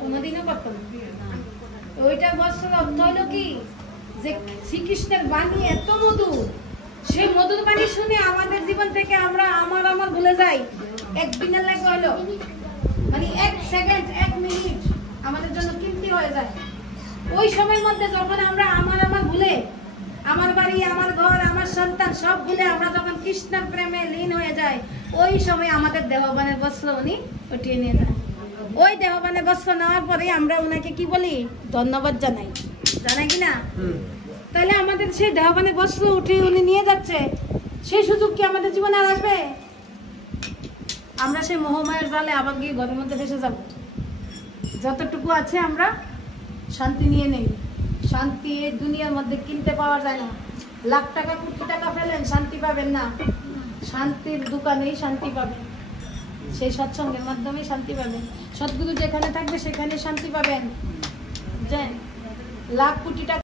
কোনোদিনও করতো না। ওইটা বস্ত্র অর্থ হলো কি যে শ্রীকৃষ্ণের বাণী এত মধু, সেই মধুর বাণী শুনে আমাদের জীবন থেকে আমরা আমার ভুলে যাই। একদিনের লাগে হলো মানে 1 সেকেন্ড 1 মিনিট আমাদের জন্য কিমতি হয়ে যায়। ওই সময়ের মধ্যে যখন আমরা আমার ভুলে, আমার বাড়ি, আমার ঘর, আমার সন্তান সব ভুলে আমরা যখন কৃষ্ণের প্রেমে লীন হয়ে যায়, ওই সময় আমাদের দেহবানের বস্ত্র উনি উঠিয়ে নিয়ে যায়। ওই দেহবানের বস্ত্র নেওয়ার পরে আমরা উনাকে কি বলি? ধন্যবাদ জানাই, জানাই কিনা? তাহলে আমাদের সেই দেহবানের বস্ত্র উঠিয়ে উনি নিয়ে যাচ্ছে, সেই সুযোগ কি আমাদের জীবনে আর আসবে? আমরা সেই মোহমায়ের জালে আবার গিয়ে ঘরের মধ্যে ফেসে যাব। যতটুকু আছে আমরা শান্তি নিয়ে নেই। শান্তি এই দুনিয়ার মধ্যে কিনতে পাওয়া যায় না। লাখ টাকা কোটি টাকা ফেলেন, শান্তি পাবেন না। শান্তির দোকানেই শান্তি পাবেন, সেই সৎসঙ্গের মাধ্যমে শান্তি পাবেন। সদ্গুরু যেখানে থাকবে সেখানে শান্তি পাবেন। লাখ কোটি টাকা